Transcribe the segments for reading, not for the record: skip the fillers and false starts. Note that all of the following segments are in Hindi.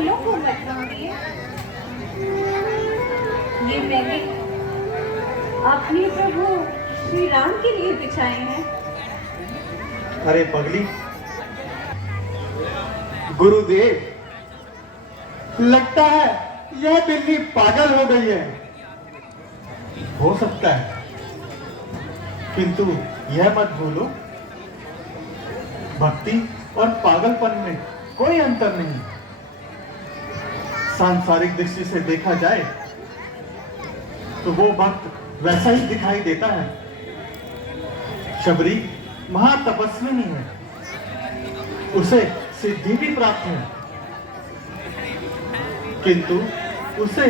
फूलों को मत भांगिए। ये मैंने अपने प्रभु श्री राम के लिए बिछाए हैं। अरे पगली, गुरुदेव, लगता है यह बिल्ली पागल हो गई है। हो सकता है, किंतु यह मत भूलो, भक्ति और पागलपन में कोई अंतर नहीं। सांसारिक दृष्टि से देखा जाए तो वो भक्त वैसा ही दिखाई देता है। शबरी महातपस्विनी है, उसे सिद्धि भी प्राप्त है, किंतु उसे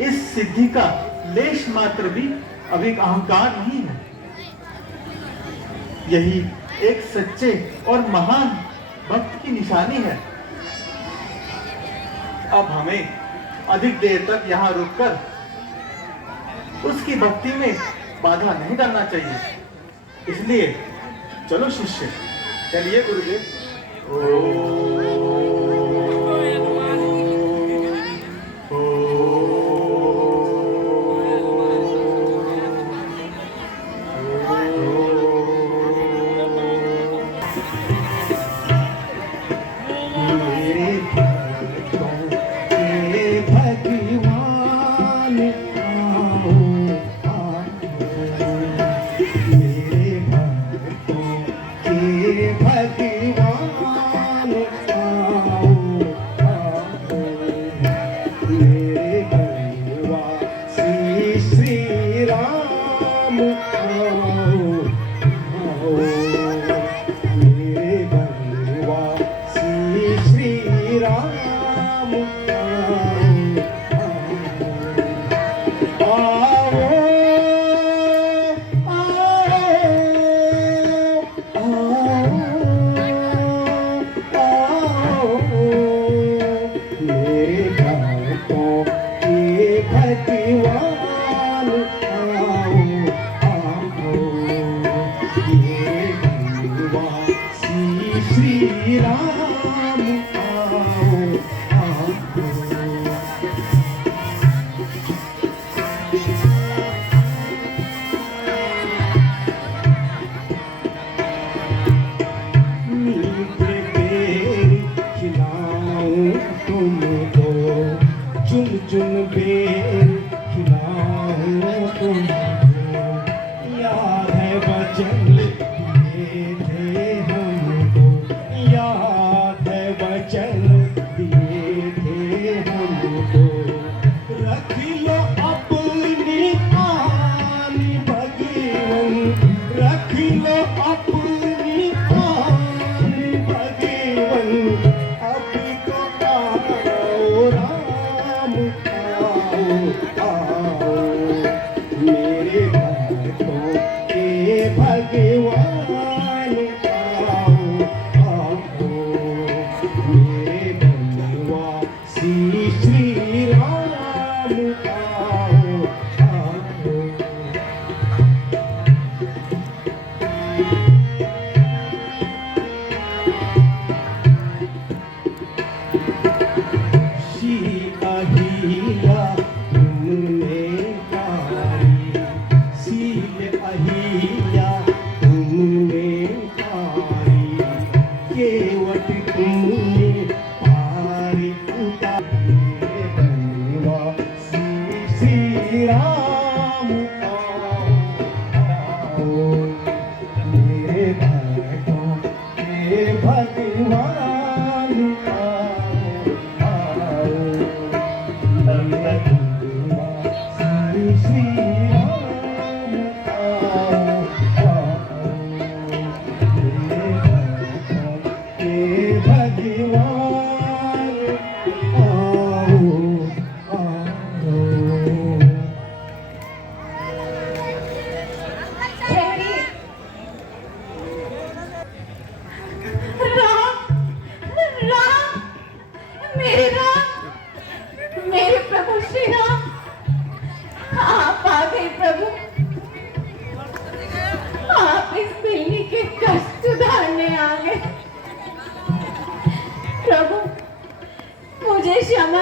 इस सिद्धि का लेश मात्र भी अभी अहंकार नहीं है। यही एक सच्चे और महान भक्त की निशानी है। अब हमें अधिक देर तक यहाँ रुककर उसकी भक्ति में बाधा नहीं डालना चाहिए। इसलिए चलो शिष्य, चलिए गुरुदेव।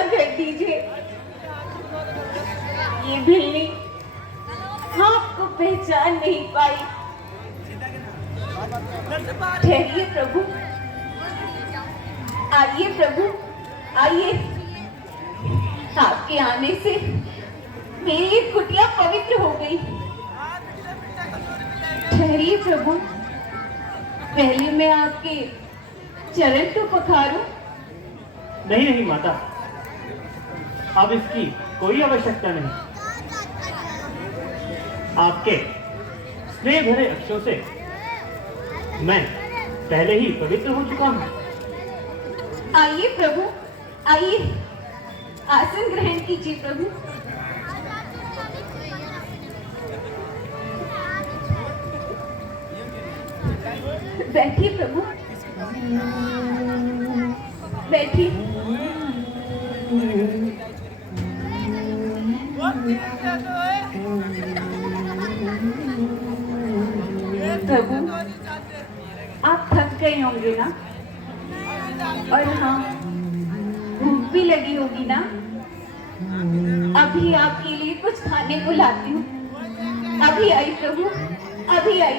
कर दीजिए। ये बिल्ली आपको पहचान नहीं पाई। ठहरिए प्रभु, आइए प्रभु, आइए। आपके आने से मेरी ये कुटिया पवित्र हो गई। ठहरिए प्रभु, पहले मैं आपके चरण तो पखारूं। नहीं नहीं माता, अब इसकी कोई आवश्यकता नहीं। आपके स्नेह भरे अक्षरों से मैं पहले ही पवित्र हो चुका हूं। आइए प्रभु, आइए, आसन ग्रहण कीजिए प्रभु। बैठिए प्रभु, बैठिए। प्रभु, आप थक गए होंगे ना, और हाँ, भूख भी लगी होगी ना। अभी आपके लिए कुछ खाने को लाती हूँ। अभी आई प्रभु, अभी आई।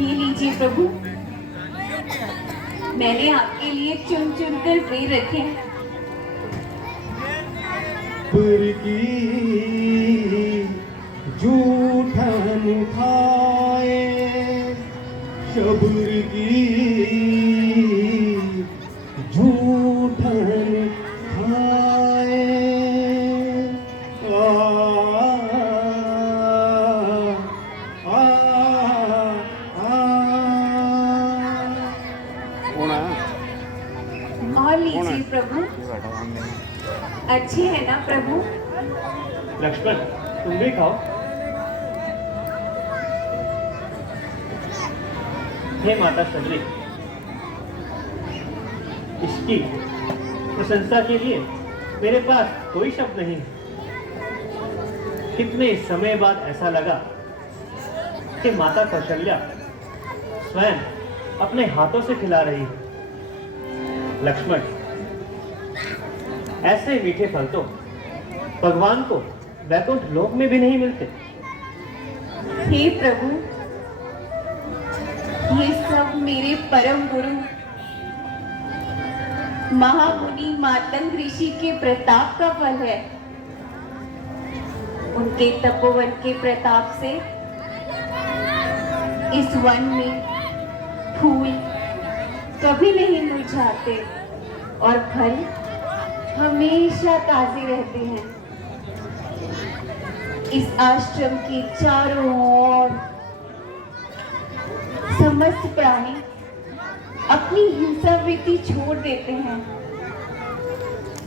ये लीजिए प्रभु, मैंने आपके लिए चुन चुन कर वे रखे हैं। जूठन खाए शबुर की जूठन खाए और लीजिए प्रभु, अच्छे है ना प्रभु? लक्ष्मण, तुम भी खाओ। हे माता सबरी, इसकी प्रशंसा के लिए मेरे पास कोई शब्द नहीं। कितने समय बाद ऐसा लगा कि माता कौशल्या स्वयं अपने हाथों से खिला रही है। लक्ष्मण, ऐसे मीठे फल तो भगवान को वैकुंठ लोक में भी नहीं मिलते। हे प्रभु, ये सब मेरे परम गुरु महामुनि मातंग ऋषि के प्रताप का फल है। उनके तपोवन के प्रताप से इस वन में फूल कभी नहीं मुरझाते और फल हमेशा ताजे रहते हैं। इस आश्रम के चारों ओर समस्त प्राणी अपनी हिंसा वृत्ति छोड़ देते हैं।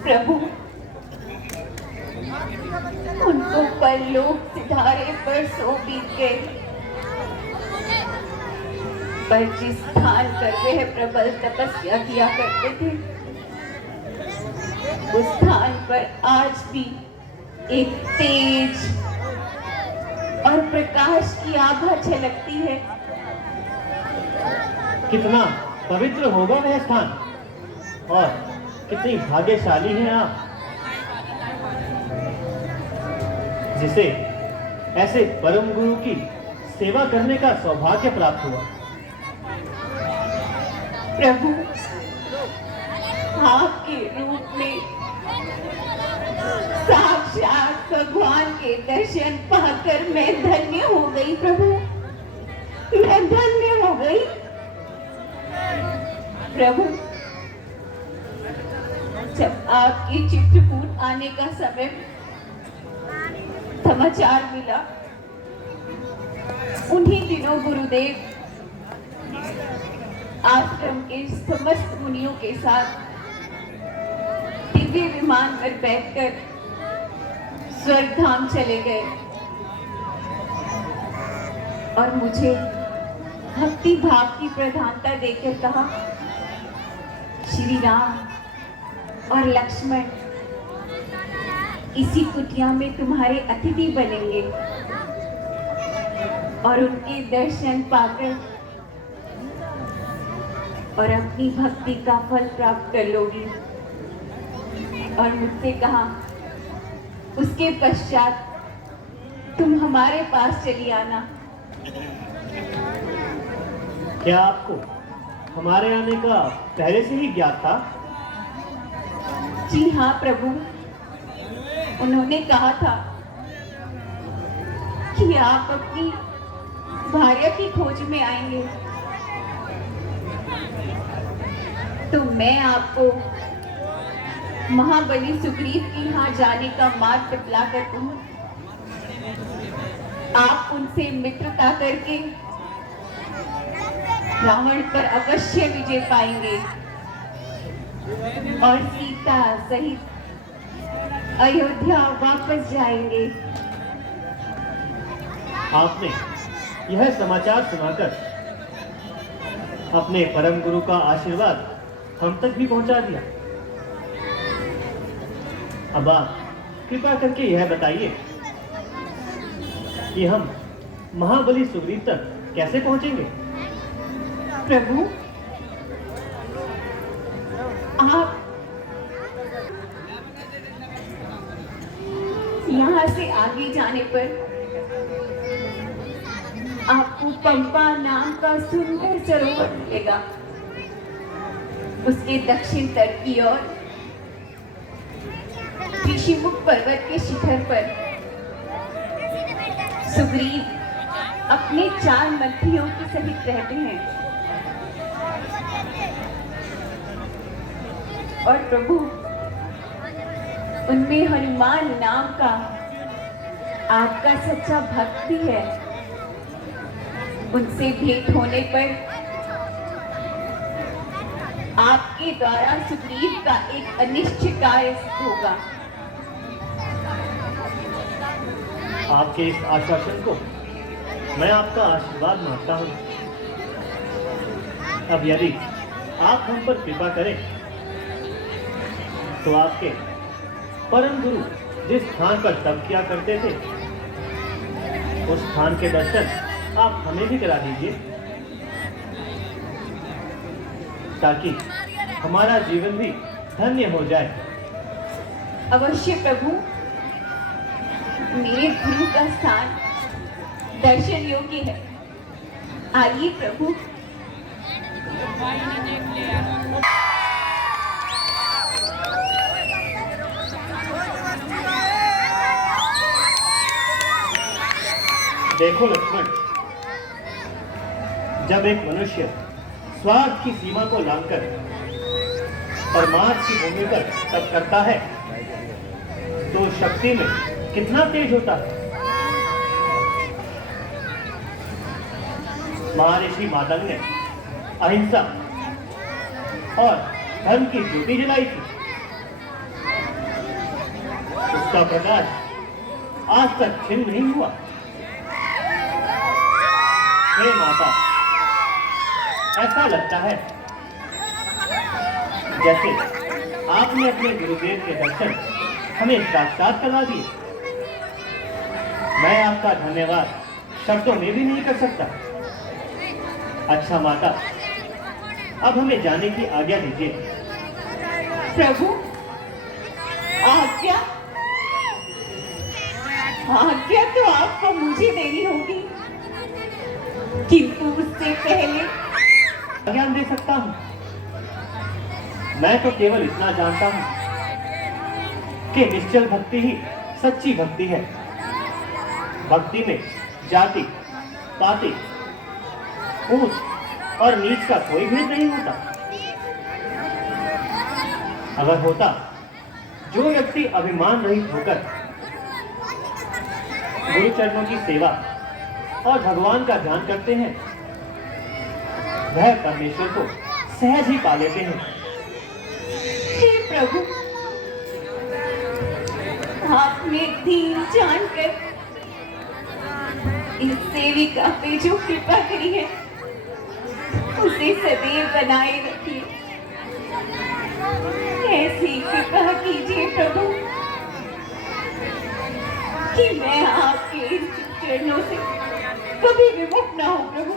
प्रभु, उनको परलोक सिधारे पर सो बीत गए, पर जिस स्थान पर वे प्रबल तपस्या किया करते थे, उस स्थान पर आज भी एक तेज और प्रकाश की आभा झलकती है। कितना पवित्र होगा वह स्थान, और कितनी भाग्यशाली हैं आप, जिसे ऐसे परम गुरु की सेवा करने का सौभाग्य प्राप्त हुआ। प्रभु, आपके रूप में साक्षात भगवान के दर्शन पाकर मैं धन्य हो गई। प्रभु, मैं धन्य हो गई। प्रभु, जब आपके चित्रकूट आने का समय समाचार मिला, उन्हीं दिनों गुरुदेव आश्रम के समस्त मुनियों के साथ दिव्य विमान पर बैठकर स्वर्ग धाम चले गए और मुझे भक्ति भाव की प्रधानता देकर कहा, श्री राम और लक्ष्मण इसी कुटिया में तुम्हारे अतिथि बनेंगे और उनके दर्शन पाकर और अपनी भक्ति का फल प्राप्त कर लोगी। और मुझसे कहा, उसके पश्चात तुम हमारे पास चली आना। क्या आपको हमारे आने का पहले से ही ज्ञात था? जी हाँ प्रभु, उन्होंने कहा था कि आप अपनी भार्या की खोज में आएंगे, तो मैं आपको महाबली सुग्रीव के यहाँ जाने का मार्ग बतला कर कहूँ। आप उनसे मित्रता करके रावण पर अवश्य विजय पाएंगे और सीता सहित अयोध्या वापस जाएंगे। आपने यह समाचार सुनाकर अपने परम गुरु का आशीर्वाद हम तक भी पहुंचा दिया। अब आप कृपा करके यह बताइए कि हम महाबली सुग्रीव तक कैसे पहुंचेंगे? प्रभु, आप यहाँ से आगे जाने पर आपको पंपा नाम का सुंदर सरोवर मिलेगा। उसके दक्षिण तट की ओर ऋषिमुख पर्वत के शिखर पर सुग्रीव अपने 4 मंत्रियों के सहित रहते हैं। और प्रभु, उनमें हनुमान नाम का आपका सच्चा भक्त भी है। उनसे भेंट होने पर आपके द्वारा सुग्रीव का एक अनिष्ट कार्य होगा। आपके इस आश्वासन को मैं आपका आशीर्वाद मानता हूँ। अब यदि आप हम पर कृपा करें तो आपके परम गुरु जिस स्थान पर तप किया करते थे उस स्थान के दर्शन आप हमें भी करा दीजिए, ताकि हमारा जीवन भी धन्य हो जाए। अवश्य प्रभु, मेरे गुरु का स्थान दर्शन योग्य है। आइए प्रभु। देखो लक्ष्मण, जब एक मनुष्य स्वार्थ की सीमा को लांघकर परमार्थ की भूमि पर तप करता है तो शक्ति में कितना तेज होता है। महर्षि मातंग ने अहिंसा और धर्म की ज्योति जलाई थी। उसका प्रकाश आज तक क्षीण नहीं हुआ। हे माता, ऐसा लगता है जैसे आपने अपने गुरुदेव के दर्शन हमें साक्षात करवा दिए। मैं आपका धन्यवाद शब्दों में भी नहीं कर सकता। अच्छा माता, अब हमें जाने की आज्ञा दीजिए। प्रभु, आज्ञा? आज्ञा तो आपको मुझे देनी होगी, किंतु उससे पहले ज्ञान दे सकता हूं। मैं तो केवल इतना जानता हूं कि निश्चल भक्ति ही सच्ची भक्ति है। भक्ति में जाति, पाति, ऊंच और नीच का कोई भेद नहीं होता। अगर होता, जो व्यक्ति अभिमान रहित होकर गुरु चरणों की सेवा और भगवान का ध्यान करते हैं, वह परमेश्वर को सहज ही पा लेते हैं। हे प्रभु, आपने दीन जानकर इस सेविका पे जो कृपा करी है उसे सदैव बनाए रखिए। ऐसी कृपा कीजिए प्रभु कि मैं आपके इस चरणों से कभी विमुख ना हो। प्रभु,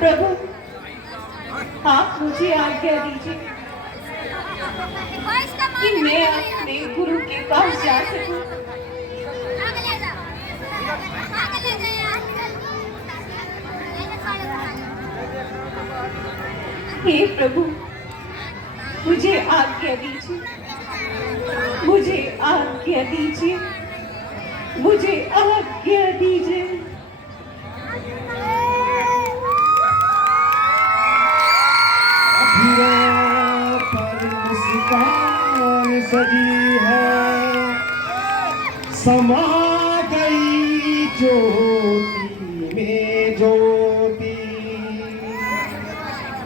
प्रभु, आप मुझे आज्ञा दीजिए कि मैं अपने गुरु के पास जा सकूं। हे प्रभु, मुझे आज्ञा दीजिए, मुझे आज्ञा दीजिए, मुझे आज्ञा दीजिए। पर मुस्कान सजी है, समा गई ज्योति में ज्योति,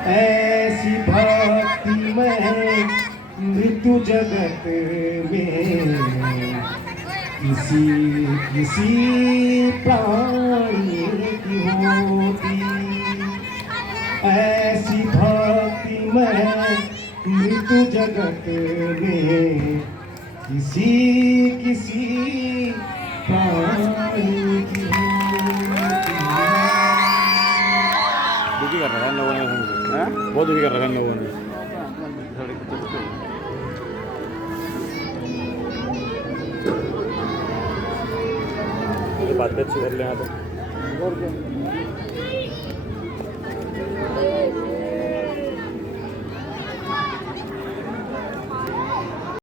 ऐसी भक्ति में मृत्यु जगत में किसी किसी प्राणी की होती, ऐसी भक्ति में मृत्यु जगत में किसी किसी प्राणी की दुखी कर रखा है इन लोगों ने मुझे, बहुत दुखी कर रखा है इन लोगों ने। बात अच्छी कर लेना तो